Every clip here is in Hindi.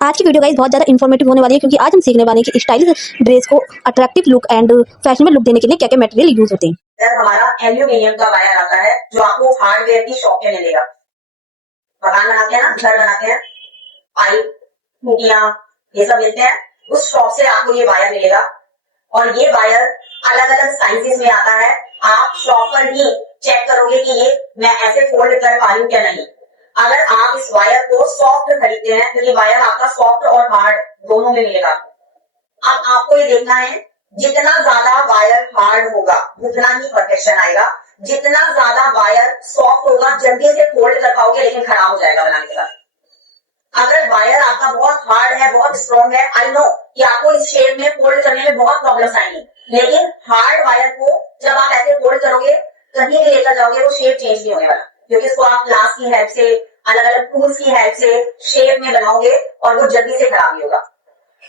आज की वीडियो गाइस बहुत ज़्यादा इन्फॉर्मेटिव होने वाली है क्योंकि आज हम सीखने वाले हैं कि स्टाइलिश ड्रेस को attractive look and fashionable look देने के लिए क्या क्या मटेरियल यूज होते हैं। हमारा एल्यूमिनियम का वायर आता है जो आपको हार्डवेयर की शॉप में मिलेगा। मकान बनाते हैं ना, घर बनाते हैं, पाइप, टूटियां, ये सब मिलते हैं, उस शॉप से आपको ये वायर मिलेगा। और ये वायर अलग अलग साइजेस में आता है। आप शॉप पर ही चेक करोगे कि ये मैं ऐसे फोल्ड कर पा रही हूँ क्या नहीं। अगर आप इस वायर को सॉफ्ट खरीदते हैं तो ये वायर आपका सॉफ्ट और हार्ड दोनों में मिलेगा। अब आपको ये देखना है, जितना ज्यादा वायर हार्ड होगा उतना ही परफेक्शन आएगा, जितना ज्यादा वायर सॉफ्ट होगा जल्दी से फोल्ड कर पाओगे लेकिन खराब हो जाएगा बनाने के बाद। अगर वायर आपका बहुत हार्ड है, बहुत स्ट्रॉन्ग है, आई नो कि आपको इस शेप में फोल्ड करने में बहुत प्रॉब्लम आएंगी, लेकिन हार्ड वायर को जब आप ऐसे फोल्ड करोगे कहीं भी लेकर जाओगे वो शेप चेंज नहीं होने वाला, क्योंकि इसको आप ग्लास की हेल्प से, अलग अलग टूल्स की हेल्प से शेप में बनाओगे और वो जल्दी से खराब नहीं होगा।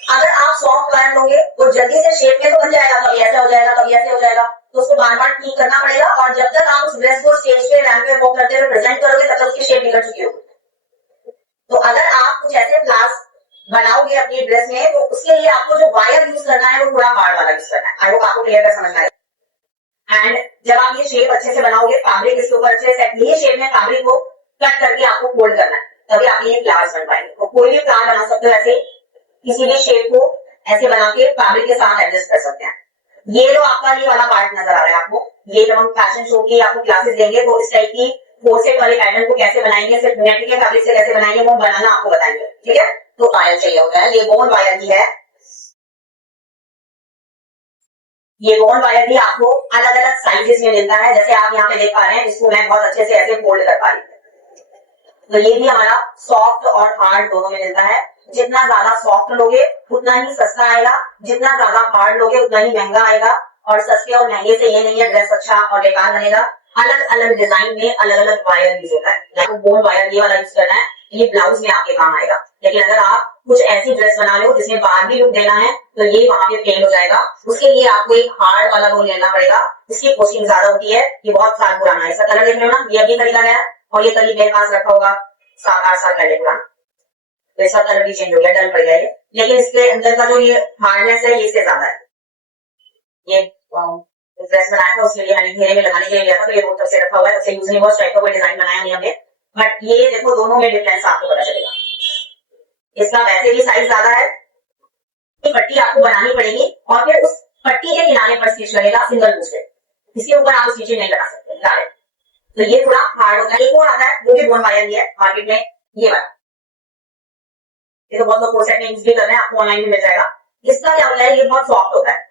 अगर आप सॉफ्ट वायर लोगे वो जल्दी से शेप में तो बन जाएगा, कभी ऐसा हो जाएगा कभी ऐसे हो जाएगा, तो उसको बार बार ठीक करना पड़ेगा। और जब तक आप उस ड्रेस को स्टेज पे रैंप पे वॉक करते हुए प्रेजेंट करोगे तब तक उसकी शेप निकल चुकी होगी। तो अगर आप कुछ ऐसे क्लास बनाओगे अपनी ड्रेस में तो उसके लिए आपको जो वायर यूज करना है वो थोड़ा हार्ड वाला यूज करना है। आई होप आपको क्लियर कर समझ में आएगा। एंड जब आप ये शेप अच्छे से बनाओगे, फैब्रिक इसके ऊपर अच्छे से ये शेप में फैब्रिक को कट करके आपको फोल्ड करना है, तभी आप ये फ्लावर्स बन पाएंगे। तो कोई भी फ्लावर बना सकते हो ऐसे, किसी भी शेप को ऐसे बना के फैब्रिक के साथ एडजस्ट कर सकते हैं। ये जो आपका ये वाला पार्ट नजर आ रहा है आपको, ये जब हम फैशन शो की आपको क्लासेस देंगे तो इस टाइप की फोर्सेट वाले पैटर्न को कैसे बनाएंगे, सिर्फ नेट के फैब्रिक से कैसे बनाएंगे वो बनाना आपको बताएंगे, ठीक है। तो वायर चाहिए होता है, ये गोल्ड वायर की है। ये गोल्ड वायर भी आपको अलग अलग साइजेस में मिलता है, जैसे आप यहाँ पे देख पा रहे हैं, इसको मैं बहुत अच्छे से ऐसे फोल्ड कर पा रही हूँ। तो ये भी हमारा सॉफ्ट और हार्ड दोनों में मिलता है। जितना ज्यादा सॉफ्ट लोगे उतना ही सस्ता आएगा, जितना ज्यादा हार्ड लोगे उतना ही महंगा आएगा। और सस्ते और महंगे से ये नहीं है ड्रेस अच्छा और बेकार बनेगा। अलग अलग डिजाइन में अलग अलग वायर यूज होता है। आपको गोल्ड वायर ये वाला यूज करना है, ये ब्लाउज में आपके काम आएगा। लेकिन अगर आप कुछ ऐसी ड्रेस बना लो जिसमें बारबी लुक देना है तो ये वहां पे फेल हो जाएगा। उसके लिए आपको एक हार्ड वाला रोल लेना पड़ेगा, इसकी कॉस्टिंग ज्यादा होती है। ये बहुत साल पुराना है, इसका कलर देख रहे हो ना, ये अभी खरीदा गया और ये करीब मेरे पास रखा होगा 7-8 साल पहले पुराना। तो इसका कलर भी चेंज हो गया, डल पड़ गया ये, लेकिन इसके अंदर का जो ये हार्डनेस है ये इससे ज्यादा है। ये ड्रेस बनाया था उसके लिए मैंने घेरे में लगाने के लिए लिया था, तो ये रोड तब से रखा हुआ है, उससे यूज नहीं हुआ, उस टाइप का कोई डिजाइन बनाया नहीं हमने। बट ये देखो दोनों में डिफरेंस आपको पता चलेगा। इसका वैसे भी साइज ज्यादा है, पट्टी आपको बनानी पड़ेगी और फिर उस पट्टी के किनारे पर स्टिच लगेगा सिंगल रूप से, इसके ऊपर आप स्टिचिंग नहीं लगा सकते डायरेक्ट। तो ये थोड़ा हार्ड होता है। एक और आता है वो भी गोल्ड वायर है मार्केट में, ये वाला, ये तो बहुत लोग कोर्सेट में यूज भी कर रहे हैं, आपको ऑनलाइन भी मिल जाएगा। इसका क्या होता है, ये बहुत सॉफ्ट होता है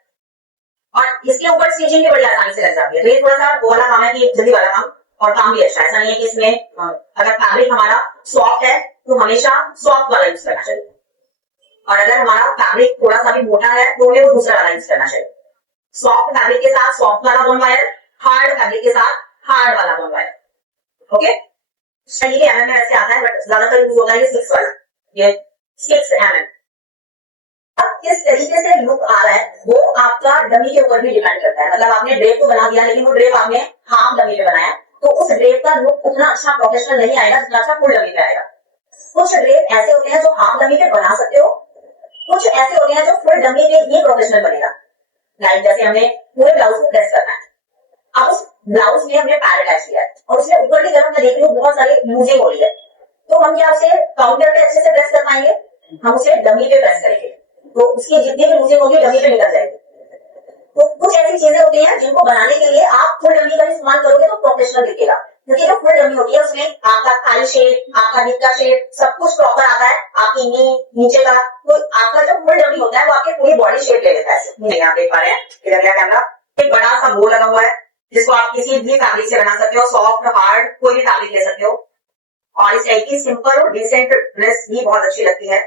और इसके ऊपर स्टिचिंग भी बड़ी आसानी से लग जाती है। तो ये थोड़ा सा वो वाला काम है कि जल्दी वाला काम, और काम भी अच्छा है। ऐसा नहीं है कि इसमें अगर फैब्रिक हमारा सॉफ्ट है तो हमेशा सॉफ्ट वाला यूज करना चाहिए, और अगर हमारा फैब्रिक थोड़ा सा भी मोटा है तो हमें वो दूसरा वाला यूज करना चाहिए। सॉफ्ट फैब्रिक के साथ सॉफ्ट वाला गोल्ड वायर, हार्ड फैब्रिक के साथ हार्ड वाला गोल्ड वायर। ओके, सही है, एमएम में ऐसे आता है बट ज्यादातर यूज होता है ये 6 वाला, ये 6 mm। अब किस तरीके से लुक आ रहा है वो आपका डमी के ऊपर भी डिपेंड करता है। मतलब आपने ड्रेप तो बना दिया लेकिन वो ड्रेप आपने हाफ डमी पे बनाया, तो उस ड्रेप का लुक उतना अच्छा प्रोफेशनल नहीं आएगा जितना अच्छा फुल डमी पे आएगा। कुछ ड्रेप ऐसे होते हैं जो हाफ डमी पे बना सकते हो, कुछ ऐसे होते हैं जो फुल डमी पे ही प्रोफेशनल बनेगा। लाइक जैसे हमने पूरे ब्लाउज को प्रेस करना है, अब उस ब्लाउज में हमने पैड अटैच किया है और उसमें ऊपर की तरफ मैं देख रही हूँ बहुत सारी लूजिंग हो रही है, तो हम क्या उसे काउंटर पे अच्छे से प्रेस कर पाएंगे? हम उसे डमी पे प्रेस करेंगे तो उसकी जितनी भी लूजिंग होगी डमी पे निकल जाएगी। तो कुछ ऐसी चीजें होती हैं जिनको बनाने के लिए आप फुल डमी का इस्तेमाल करोगे तो प्रोफेशनल दिखेगा, क्योंकि जो फुल डमी होती है उसमें आपका थाई शेप, आपका हिप का शेप सब कुछ प्रॉपर आता है, आपकी नी नीचे का, तो आपका जो फुल डमी होता है वो आपकी पूरी बॉडी शेप ले लेता है। यहाँ देख पा रहे हैं इधर क्या कैमरा, एक बड़ा सा बो लगा हुआ है जिसको आप किसी भी फैब्रिक से बना सकते हो, सॉफ्ट हार्ड कोई भी फैब्रिक ले सकते हो। और इस टाइप की सिंपल और डिसेंट ड्रेस भी बहुत अच्छी लगती है।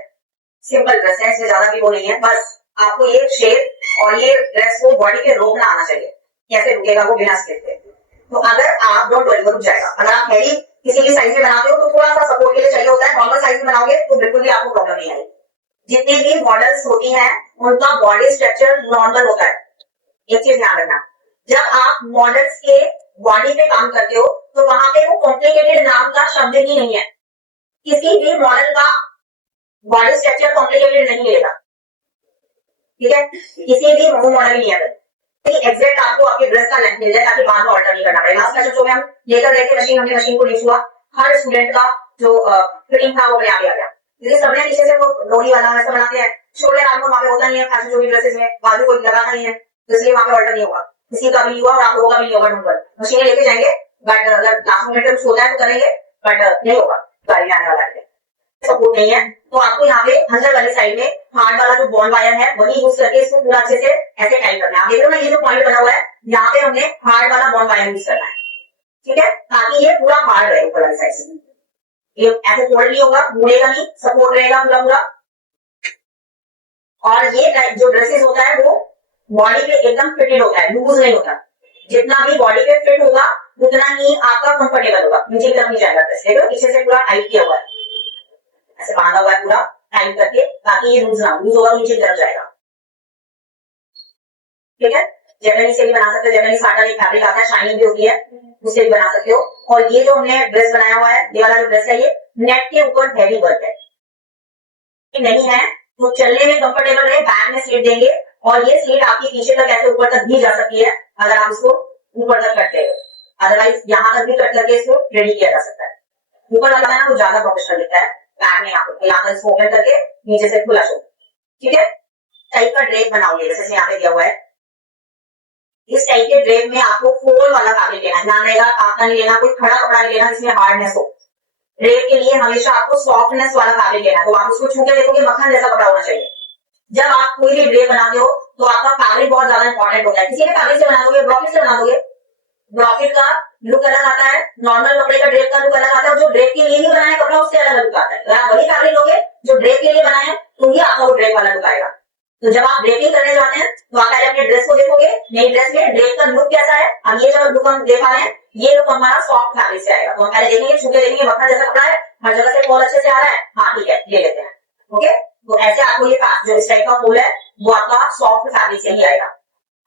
सिंपल ड्रेस है, इसमें ज्यादा भी वो नहीं है, बस आपको ये शेप और ये ड्रेस को बॉडी पे रोकना आना चाहिए। कैसे रुकेगा वो बिना स्लिप के। तो अगर आप डोंट वरी वो रुक जाएगा। अगर आप हैवी किसी भी साइज में बनाते हो तो थोड़ा सा सपोर्ट के लिए चाहिए होता है, नॉर्मल साइज में बनाओगे तो बिल्कुल भी आपको प्रॉब्लम नहीं आएगी। जितनी भी मॉडल्स होती हैं उनका बॉडी स्ट्रक्चर नॉर्मल होता है। एक चीज ध्यान रखना, जब आप मॉडल्स के बॉडी पे काम करते हो तो वहां पे वो कॉम्प्लिकेटेड नाम का शब्द ही नहीं है। किसी भी मॉडल का बॉडी स्ट्रक्चर कॉम्प्लिकेटेड नहीं मिलेगा, ठीक है, किसी भी मूव मॉडल नहीं है, एग्जैक्ट आपको आपके ड्रेस का लेंथ मिल जाए ताकि बाद में ऑल्टर नहीं करना पड़े। लास्ट सेशन में हम लेकर गए थे मशीन, हमने मशीन को रीच हुआ, हर स्टूडेंट का जो फिटिंग था वो अपने आगे आ गया, क्योंकि सबने नीचे से वो डोरी वाला वैसा बनाते हैं, शोल्डर आर्म वहां पे होता नहीं है फैशन शो की ड्रेसेस में, बाजू कोई लगाना नहीं है, तो इसलिए वहां पे ऑल्टर नहीं होगा, किसी का भी नहीं हुआ और आप लोगों का भी नहीं होगा। ढूंढकर मशीनें लेके जाएंगे, बट अगर लास्ट मिनट में कुछ होता है तो करेंगे, बट नहीं होगा गाड़ी आने वाला है, सपोर्ट नहीं है। तो आपको यहाँ पे अंदर वाली साइड में हार्ड वाला जो बॉन्ड वायर है वही यूज करके इसको पूरा अच्छे से ऐसे टाइट करना है। आप देख रहे हो ना, ये जो पॉइंट बना हुआ है यहाँ पे हमने हार्ड वाला बॉन्ड वायर यूज करना है, ठीक है, ताकि ये पूरा हार्ड रहे ऊपर वाली साइड से, ये ऐसे फोल्ड नहीं होगा, मुड़ेगा नहीं, सपोर्ट रहेगा पूरा पूरा। और ये जो ड्रेसेस होता है वो बॉडी पे एकदम फिटेड होता है, लूज नहीं होता, जितना भी बॉडी पे फिट होगा उतना ही आपका कंफर्टेबल होगा, नीचे की तरफ नहीं जाएगा ड्रेस, देखो पीछे से पूरा टाइट किया हुआ है, ऐसे बांधा हुआ है पूरा टाइट करके, ताकि ये लूज ना हो, लूज होगा नीचे की तरफ जाएगा, ठीक है। जेबरनी से भी बना सकते हो, जेबरनी साटा एक फैब्रिक आता है, शाइनिंग भी होती है, उससे भी बना सकते हो। और ये जो हमने ड्रेस बनाया हुआ है, ये वाला जो ड्रेस है ये नेट के ऊपर हैवी वर्क है, नहीं है तो चलने में कंफर्टेबल रहे, बैग में सीट देंगे और ये सीट आपकी पीछे तक ऐसे ऊपर तक भी जा सकती है अगर आप इसको ऊपर तक करते हो, अदरवाइज यहाँ तक भी कट करके इसको रेडी किया जा सकता है। ऊपर वाला है ना वो ज्यादा प्रोफेशनल दिखता है, बैग में यहाँ पर इसको ओपन करके नीचे से खुला शो, ठीक है, टाइप का ड्रेप बनाओगे जैसे यहाँ पे दिया हुआ है। इस टाइप के ड्रेप में आपको फोल वाला फैब्रिक लेना है, ध्यान रहेगा काका नहीं लेना, कोई खड़ा कपड़ा नहीं लेना जिसमें हार्डनेस हो। ड्रेप के लिए हमेशा आपको सॉफ्टनेस वाला फैब्रिक लेना है, तो आप उसको छू के देखोगे मक्खन जैसा कपड़ा होना चाहिए। जब आप कोई भी ड्रेप बनाते हो तो आपका फैब्रिक बहुत ज्यादा इंपॉर्टेंट होता है, किसी भी फैब्रिक से बना दोगे, ब्रॉकेट से बना दोगे, ब्रॉकेट का लुक अलग आता है, नॉर्मल कपड़े का ड्रेप का लुक अलग आता है, जो ड्रेप के लिए ही बनाया कपड़ा उससे अलग लुक आता है। अगर आप वही फैब्रिक लोगे जो ड्रेप के लिए बनाए तो ही आपका वो ड्रेप वाला लुक आएगा। तो जब आप ड्रेपिंग करने जाते हैं तो आप पहले अपने ड्रेस को देखोगे, नई ड्रेस में ड्रेप का लुक कैसा है। अब ये जो लुक हम देख पा रहे हैं ये लुक हमारा सॉफ्ट फैब्रिक से आएगा, तो हम पहले देखेंगे, छू के देखेंगे मक्खन जैसा कपड़ा है, हर जगह से फॉल अच्छे से आ रहा है, हाँ ठीक है ले लेते हैं, ओके। तो ऐसे आपको ये जो इस टाइप का फूल है वो आपका सॉफ्ट फैब्रिक से ही आएगा।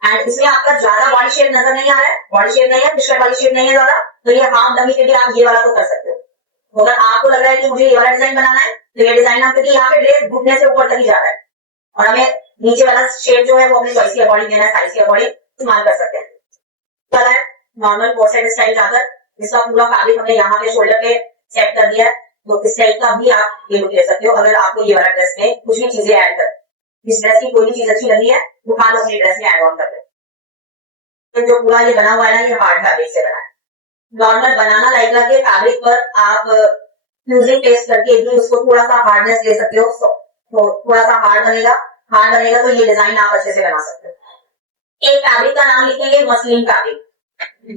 एंड इसमें आपका ज्यादा बॉडी शेप नजर नहीं आ रहा है, बॉडी शेप नहीं है, पिशकट वाली शेप नहीं है ज्यादा, तो ये हाफ डमी के लिए आप ये वाला तो कर सकते हो। अगर आपको लग रहा है कि मुझे ये वाला डिजाइन बनाना है तो ये डिजाइन आप, क्योंकि यहाँ पे ड्रेस घुटने से ऊपर तक ही जा रहा है और हमें नीचे वाला शेप जो है वो अपने चॉइस के अकॉर्डिंग देना है, साइज के अकॉर्डिंग इस्तेमाल कर सकते हैं। कलर है नॉर्मल कोट सेट स्टाइल जाकर, इसका पूरा फैब्रिक हमने यहाँ पे शोल्डर पे सेट कर दिया है, तो इस टाइप का भी आप ये लुक ले सकते हो। अगर आपको ये वाला ड्रेस में कुछ भी चीजें ऐड कर, इस ड्रेस की कोई भी चीज अच्छी लगी है वो खान अपनी ड्रेस में ऐड ऑन कर दे। तो जो पूरा ये बना हुआ है ना ये हार्ड फैब्रिक से बना है, नॉर्मल बनाना लाइक्रा के फैब्रिक पर आप फ्यूजिंग पेस्ट करके भी उसको थोड़ा सा हार्डनेस दे सकते हो, तो थोड़ा सा हार्ड बनेगा, हार्ड बनेगा तो ये डिजाइन आप अच्छे से बना सकते हो। एक फैब्रिक का नाम लिखेंगे मसलिन फैब्रिक,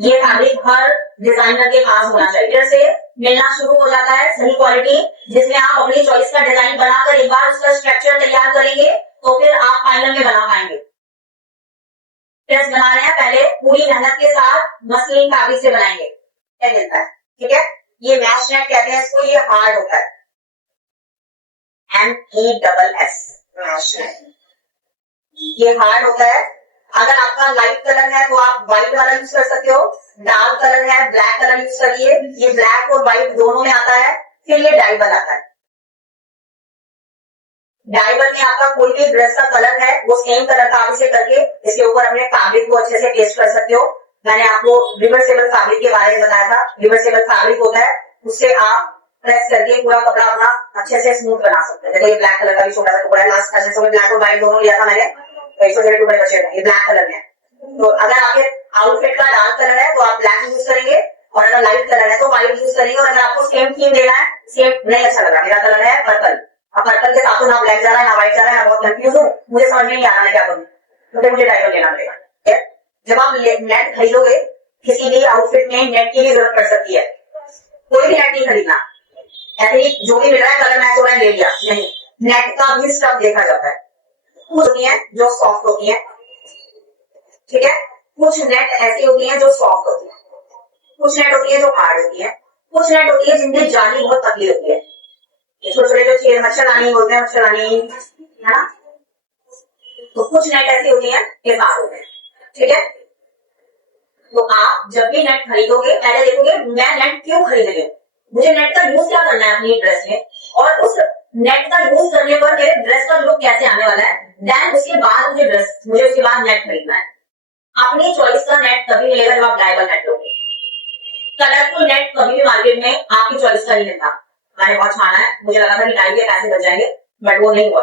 ये फैब्रिक हर डिजाइनर के पास होना चाहिए, इधर से मिलना शुरू हो जाता है सही क्वालिटी, जिसमें आप अपनी चॉइस का डिजाइन बनाकर एक बार उसका स्ट्रक्चर तैयार करेंगे तो फिर आप फाइनल में बना पाएंगे। ड्रेस बना रहे हैं पहले पूरी मेहनत के साथ मसलिन फैब्रिक से बनाएंगे, क्या मिलता है, ठीक है। ये मैश नेट कहते हैं इसको, ये हार्ड होता है, MESS मैश नेट, ये हार्ड होता है। अगर आपका लाइट कलर है तो आप व्हाइट वाला यूज कर सकते हो, डार्क कलर है ब्लैक कलर यूज करिए, ये ब्लैक और व्हाइट दोनों में आता है। फिर ये डाइबल आता है, डाइबल में आपका कोई भी ड्रेस का कलर है वो सेम कलर का आप इसे करके इसके ऊपर अपने फैब्रिक को अच्छे से पेस्ट कर सकते हो। मैंने आपको रिवर्सेबल फैब्रिक के बारे में बताया था, रिवर्सेबल फैब्रिक होता है उससे आप प्रेस करके पूरा कपड़ा अपना अच्छे से स्मूथ बना सकते हैं। देखो ये ब्लैक कलर का भी छोटा सा कपड़ा है, लास्ट फैशन में ब्लैक और व्हाइट दोनों लिया था मैंने, छोटे टुकड़े बचे हुए, ये ब्लैक कलर में। तो अगर आपके आउटफिट का डार्क कलर है तो आप ब्लैक यूज करेंगे, और अगर लाइट कलर है तो व्हाइट यूज करेंगे। और अगर आपको सेम थीम देना है, सेम नहीं अच्छा लग रहा, मेरा कलर है पर्पल, अब पर्पल के साथ ना ब्लैक जा रहा है ना व्हाइट जा रहा है, मैं बहुत कंफ्यूज हूँ, मुझे समझ में नहीं आ रहा है क्या करूँ, तो फिर मुझे डाइबल लेना पड़ेगा। जब आप नेट खरीदोगे किसी भी आउटफिट में नेट की भी जरूरत पड़ सकती है, कोई भी नेट नहीं खरीदना ऐसे ही जो भी मिल रहा है कलर मैच हो रहा है ले लिया, नहीं, नेट का भी स्टफ देखा जाता है। कुछ होती है जो सॉफ्ट होती है, ठीक है, कुछ नेट ऐसी होती है जो सॉफ्ट होती है, कुछ नेट होती है जो हार्ड होती है, कुछ नेट होती है जिनकी जाली बहुत पतली होती है, छोटे छोटे जो छेद मच्छरदानी बोलते हैं, मच्छरदानी है ना, तो कुछ नेट ऐसी होती है ये हार्ड होते हैं, ठीक है। तो आप जब भी नेट खरीदोगे पहले देखोगे मैं नेट क्यों खरीद रही हूँ, मुझे नेट का यूज क्या करना है अपनी ड्रेस में, और उस नेट का यूज करने पर मेरे ड्रेस का लुक कैसे आने वाला है, देन उसके बाद मुझे उसके बाद नेट खरीदना है। अपनी चॉइस का नेट तभी मिलेगा जब आप डायबल नेट लोगे। कलरफुल नेट कभी भी मार्केट में आपकी चॉइस का नहीं मिलता। मैंने बहुत छाना है, मुझे लगा था कि टाइम के पैसे बच जाएंगे, बट वो नहीं हुआ।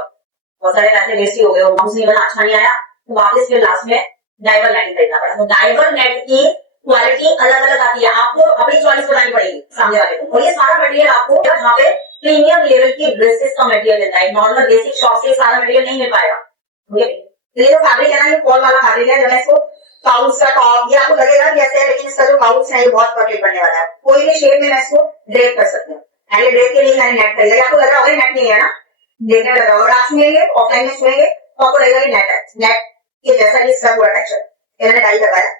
बहुत सारे पैसे वेस्ट ही हो गए, बम्स नहीं बना, अच्छा नहीं आया, तो वापस फिर लास्ट में डायबल नेट खरीदना पड़ा। तो डायबल नेट की क्वालिटी अलग अलग आती है, आपको अपनी चॉइस बनानी पड़ेगी सामने वाले को। और ये सारा मटेरियल आपको जहाँ पे प्रीमियम लेवल की ड्रेसेस का मटेरियल मिलता है, नॉर्मल बेसिक शॉप से सारा मटेरियल नहीं मिल पाएगा। ये जो फैब्रिक है ना, ये फॉल वाला फैब्रिक है। जब मैं इसको काउच का टॉप, ये आपको लगेगा कि ऐसे है, लेकिन इसका जो काउच है ये बहुत परफेक्ट बनने वाला है। कोई भी शेप में मैं इसको ड्रेप कर सकती हूँ। पहले ड्रेप के लिए मैंने नेट खरीदा, आपको लग रहा होगा नेट नहीं है ना, देखने लगा। और आप सुनेंगे, ऑफलाइन में सुनेंगे तो आपको लगेगा कि नेट है, नेट के जैसा ही इसका पूरा टेक्सचर मैंने डाई लगाया।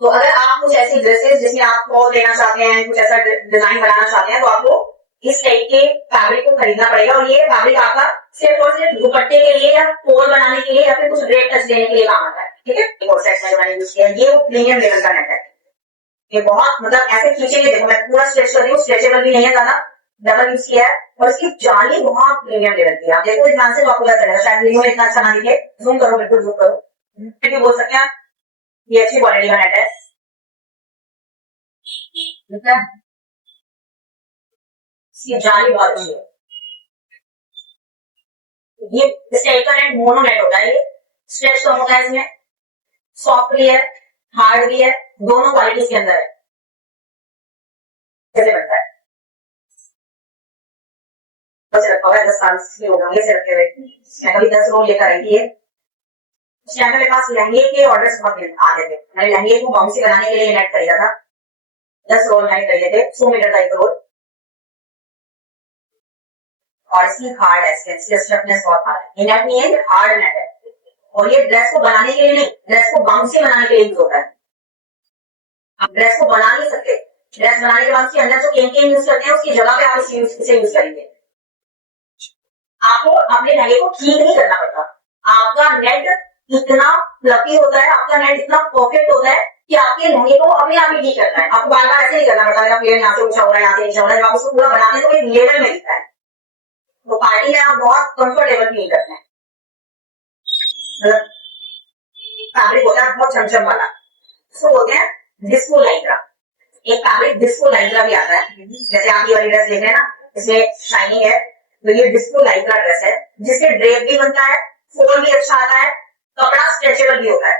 तो अगर आप कुछ ऐसी ड्रेसेस जिसमें आप फॉल देना चाहते हैं, कुछ ऐसा डिजाइन बनाना चाहते हैं, तो आपको इस टाइप के फैब्रिक को खरीदना पड़ेगा। और ये फैब्रिक आपका सिर्फ और सिर्फ दुपट्टे के लिए या फॉल बनाने के लिए या फिर कुछ ड्रेप टच देने के लिए काम आता है, ठीक है। जो मैंने यूज किया ये प्रीमियम लेवल का नेट है। ये बहुत मतलब ऐसे खींचेंगे, देखो मैं पूरा स्ट्रेच कर रही हूँ, स्ट्रेचेबल भी नहीं है ज्यादा, डबल यूज किया है। और इसकी जाली बहुत प्रीमियम लेवल की है। आप देखो ध्यान से तो आपको पता चलेगा, शायद वीडियो में इतना अच्छा ना दिखे, जूम करो, बिल्कुल जूम करो, क्योंकि बोल सकते हैं ये अच्छी क्वालिटी का नेट है। इसकी जाली बहुत अच्छी है। ये इस टाइप का नेट मोनो नेट होता है, ये स्ट्रेच कम होता है, इसमें सॉफ्ट भी है, हार्ड भी है, दोनों क्वालिटीज के अंदर है। कैसे बनता है, बस रखा हुआ है, 10 साल से हो गए रखे हुए। मैं कभी 10 रोल लेकर आई थी। उस टाइम मेरे पास लहंगे के ऑर्डर्स बहुत आ रहे थे। मैंने लहंगे को बाउंसी बनाने के लिए नेट खरीदा था, 10 रोल मैंने खरीदे थे, 100 मीटर का एक रोल। और इसकी हार्ड है, स्टफनेस बहुत हार्ड है। ये नेट नहीं है, ये हार्ड नेट है। और ये ड्रेस को बनाने के लिए नहीं, ड्रेस को बाउंसी बनाने के लिए यूज होता है। आप ड्रेस को बना नहीं सकते, ड्रेस बनाने के बाद उसके अंदर जो केम यूज करते हैं उसकी जगह पे आप इसे यूज करेंगे। आपको अपने लहंगे को ठीक नहीं करना पड़ता। आपका नेट इतना फ्लफी होता है, आपका नेट इतना परफेक्ट होता है कि आपके लहंगे को अपने आप ही ठीक करना है। आपको बार बार ऐसे नहीं करना पड़ता, मेरा पेड़ यहाँ से ऊंचा हो रहा है, यहाँ से नीचा हो रहा है। जब आप उसको पूरा बनाते हैं तो एक लेवल में दिखता है, तो पार्टी में आप बहुत कंफर्टेबल फील करते हैं। मतलब फैब्रिक होता है बहुत चमचम वाला, उसको बोलते हैं डिस्को लाइक्रा। एक फैब्रिक डिस्को लाइक्रा भी आता है, जैसे आप ये वाली ड्रेस देख रहे हैं ना, इसमें शाइनिंग है, तो ये डिस्को लाइक्रा ड्रेस है, जिससे ड्रेप भी बनता है, फोल्ड भी अच्छा आता है, कपड़ा स्ट्रेचेबल भी होता है।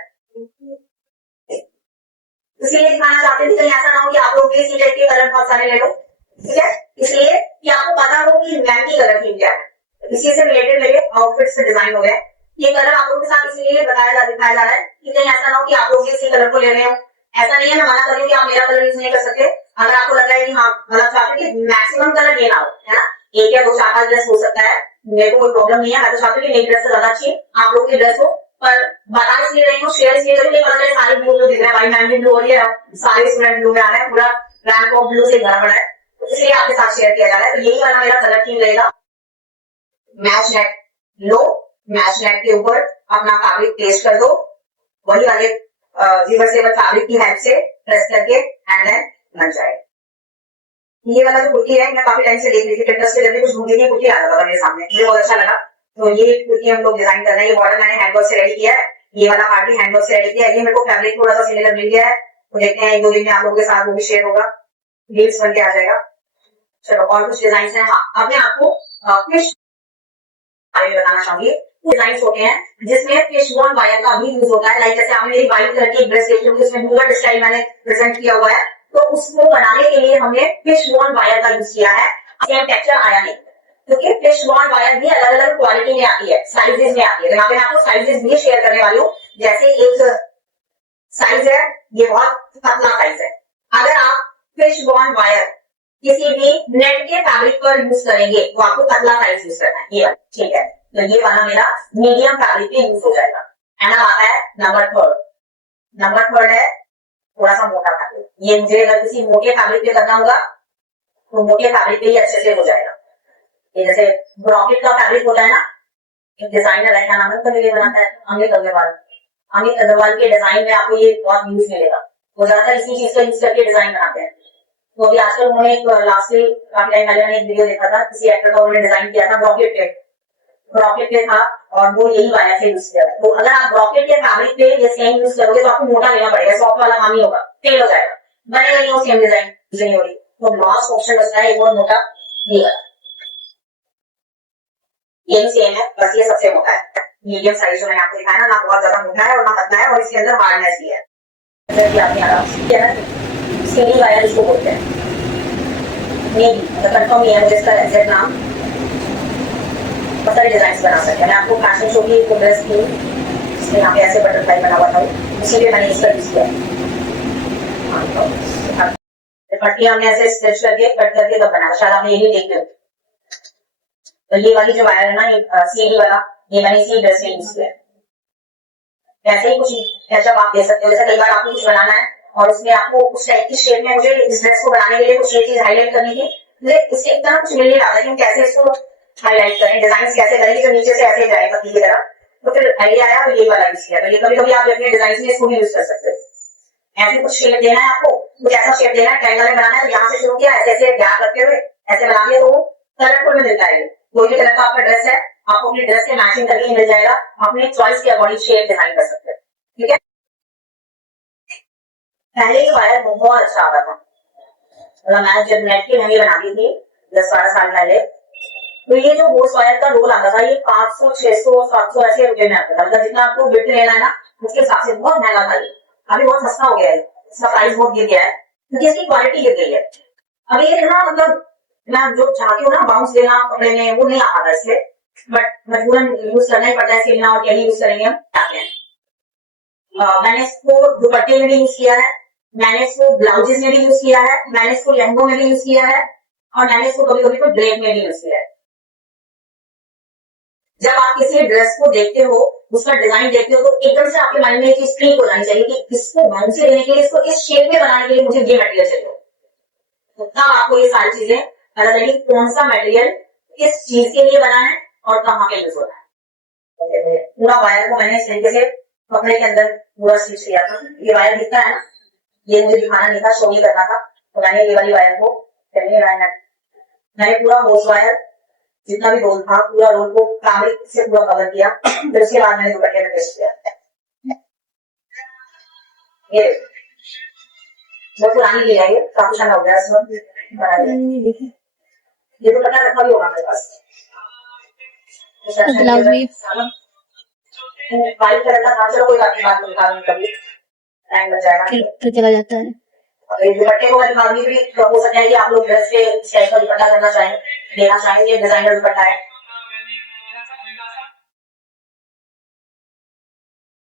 इसलिए दिखाना चाहते थे कहीं ऐसा ना हो कि आप लोग भी इसी टाइप के कलर बहुत सारे ले लो, ठीक है। इसलिए कि आपको पता हो कि महंगी कलर थीम क्या है। इसी से रिलेटेड मेरे आउटफिट से डिजाइन हो गए। ये कलर आप लोगों के साथ इसलिए दिखाया जा रहा है कि कहीं ऐसा ना हो कि आप लोग भी इसी कलर को ले रहे हो। ऐसा नहीं है, मैं मना कर रही हूँ कि आप मेरा कलर यूज नहीं कर सकते। अगर आपको लग रहा है कि हाँ मतलब चाहते कि मैक्सिमम कलर लेना हो, है ना, एक या 2 4 5 ड्रेस हो सकता है, मेरे को कोई प्रॉब्लम नहीं है। मैं तो चाहती हूँ कि मेरी ड्रेस से ज्यादा अच्छी आप लोग की ड्रेस हो, पर बता इसलिए रही हूँ, शेयर इसलिए करूँ, पता चले सारे ब्लू दिख रहे हैं, भाई मैम ब्लू हो रही है, सारे स्टूडेंट ब्लू में आ रहे हैं, पूरा रैंक ऑफ ब्लू से भरा पड़ा है, इसलिए आपके साथ शेयर किया जा रहा है। तो यही वाला मेरा कलर थीम रहेगा। मैच नेट लो, मैच नेट के ऊपर अपना फैब्रिक पेस्ट कर दो, वही वाले रिवर्सेबल फैब्रिक की हेल्प से प्रेस करके एंड देन बन जाए। ये वाला जो कुर्ती है मैं काफी टाइम से देख रही थी, पिंटरेस्ट पे जब भी कुछ ढूंढ रही थी कुर्ती आ रहा था मेरे सामने, मुझे बहुत अच्छा लगा। तो ये कुर्ती हम लोग डिजाइन कर रहे हैं। ये बॉर्डर मैंने हैंडवर्क से रेडी किया है, ये वाला पार्ट भी हैंडवर्क से रेडी किया है। ये मेरे को फैब्रिक थोड़ा सा सिमिलर मिल गया है, तो देखते हैं 1-2 दिन में आप लोगों के साथ वो भी शेयर होगा, रील्स बन के आ जाएगा। चलो और कुछ डिजाइन है। हाँ, अब मैं आपको फिश बताना चाहूंगी। डिजाइन होते हैं जिसमें फिश बोन वायर का भी यूज होता है। लाइक जैसे आपने मेरी व्हाइट कलर की एक ड्रेस देखी होगी, उसमें डुअल स्टाइल मैंने प्रेजेंट किया हुआ है, तो उसको बनाने के लिए हमने फिश बोन वायर का यूज किया है। सेम टेक्सचर आया नहीं, क्योंकि फिश बोन वायर भी अलग अलग क्वालिटी में आती है, साइजेस में आती है। तो यहाँ पे मैं आपको साइजेस भी शेयर करने वाली हूँ। जैसे एक साइज है, ये बहुत पतला साइज है। अगर आप फिश बोन वायर किसी भी नेट के फैब्रिक पर यूज करेंगे तो आपको पतला साइज यूज करना है, ये ठीक है। तो ये वाला मेरा मीडियम फैब्रिक पे यूज हो जाएगा। एंड अब आता है नंबर थर्ड है थोड़ा सा मोटा फैब्रिक। ये मुझे अगर किसी मोटे फैब्रिक पे करना होगा तो मोटे फैब्रिक पे ही अच्छे से हो जाएगा। ये जैसे ब्रॉकेट का फैब्रिक होता है ना, एक डिजाइनर है, क्या नाम है, तो ये बनाता है अमित अग्रवाल के डिजाइन में आपको ये बहुत यूज मिलेगा। वो ज्यादातर इसी चीज का यूज करके डिजाइन बनाते हैं। तो अभी आजकल उन्होंने एक लास्टली काफी टाइम पहले मैंने एक वीडियो देखा था, किसी एक्टर का उन्होंने डिजाइन किया था ब्रॉकेट पे था, और वो यही वायर से यूज किया था। तो अगर आप ब्रॉकेट के फैब्रिक पे ये सेम यूज करोगे तो आपको मोटा लेना पड़ेगा, सॉफ्ट वाला काम ही होगा, फेल हो जाएगा, बनेगा नहीं वो सेम डिजाइन नहीं हो रही। तो लास्ट ऑप्शन बचता है एक और मोटा, ये वाला, ये भी सेम है, बस ये सबसे मोटा है। मीडियम साइज जो मैंने आपको दिखाया ना बहुत ज्यादा मोटा है और ना पतला है, और इसके अंदर हार्डनेस भी है। सीडी वायर इसको बोलते हैं, कंफर्म नहीं है मुझे इसका एग्जैक्ट नाम। बहुत सारे डिजाइन बना सकते हैं। मैं आपको फैशन शो की ड्रेस की, इसमें यहाँ पे ऐसे बटरफ्लाई बना हुआ था, इसीलिए मैंने इसका यूज किया। पट्टियां हमने ऐसे स्टिच करके कट करके तब बनाया, शायद आपने यही देख लिया। तो ये वाली जो वायर है ना, सीडी वाला, ये मैंने इसी ड्रेस में यूज किया। ऐसे ही कुछ कैचअप आप दे सकते हो, जैसे कई बार आपको कुछ बनाना है और उसमें आपको उस टाइप की शेप में, मुझे इस ड्रेस को बनाने के लिए कुछ ये चीज हाईलाइट करनी थी, मुझे इससे इतना कुछ मिल नहीं रहा था कि हम कैसे इसको हाईलाइट करें, डिजाइन कैसे करें जो नीचे से ऐसे जाए पत्ती की तरह। तो फिर आइडिया आया, ये वाला यूज किया। तो ये कभी कभी आप अपने डिजाइन में इसको भी यूज कर सकते हो। ऐसे कुछ शेप देना है आपको, कुछ ऐसा शेप देना है, ट्रायंगल में बनाना है, यहाँ से शुरू किया, ऐसे ऐसे गैप रखते हुए ऐसे बना लिया, तो कलरफुल में मिलता है। कोई भी कलर का आपका ड्रेस है, आपको अपनी ड्रेस के मैचिंग करके मिल जाएगा, अपने चॉइस के अकॉर्डिंग शेप डिजाइन कर सकते हैं। ठीक है, पहले ये वायर बहुत अच्छा आता था, मतलब मैं जब नेट की महंगी बनाती थी 10-12 साल पहले, तो ये जो बोस वायर का रोल आता था, ये 500, 600, 700 ऐसे रुपए में आता था। मतलब जितना आपको बिट लेना है ना, उसके हिसाब से बहुत महंगा था ये। अभी बहुत सस्ता हो गया है, इसका प्राइस बहुत गिर गया है, क्योंकि इसकी क्वालिटी गिर गई है। अभी ये ना, मतलब मैं जो चाहती हूँ ना बाउंस देना कपड़े में, वो नहीं आ पाता इससे, बट मजबूरन यूज करना ही पड़ता है, सिलना और कैली यूज करेंगे हम। मैंने इसको दुपट्टे में भी यूज किया है, मैंने इसको ब्लाउजेस में भी यूज किया है, मैंने इसको लहंगों में भी यूज किया है, और मैंने इसको कभी कभी तो ड्रेप में भी यूज किया है। जब आप किसी ड्रेस को देखते हो, उसका डिजाइन देखते हो, तो एकदम से आपके माइंड में एक चीज क्लिक हो जानी चाहिए कि इसको बाउंसी देने के लिए, इसको इस शेप में बनाने के लिए मुझे ये मटेरियल चाहिए। तो तब आपको ये सारी चीजें पता लगी कौन सा मटेरियल किस चीज के लिए बना है और कहाँ पे यूज होता है। पूरा वायर को मैंने इस तरीके से कपड़े के अंदर पूरा स्टिच किया था। ये वायर दिखता है ना, ये मुझे दिखाना नहीं था, शो नहीं करना था, तो मैंने ये वाली वायर को मैंने पूरा होस वायर जितना भी रोल था, पूरा रोल को फैब्रिक से पूरा कवर किया। फिर उसके बाद मैंने दुपट्टे में पेस्ट किया। ये बहुत पुरानी ली है, ये काफी साल हो गया इसमें। ये दुपट्टा रखा भी होगा मेरे पास। ब्लाउज भी वाइट कलर का था, चलो कोई बात नहीं, कभी टाइम लग जाएगा फिर चला जाता है। दुपट्टे को दिखाने भी हो सकता है कि आप लोग ड्रेस पे स्टाइल का दुपट्टा करना चाहें, लेना चाहेंगे, डिजाइनर दुपट्टा है।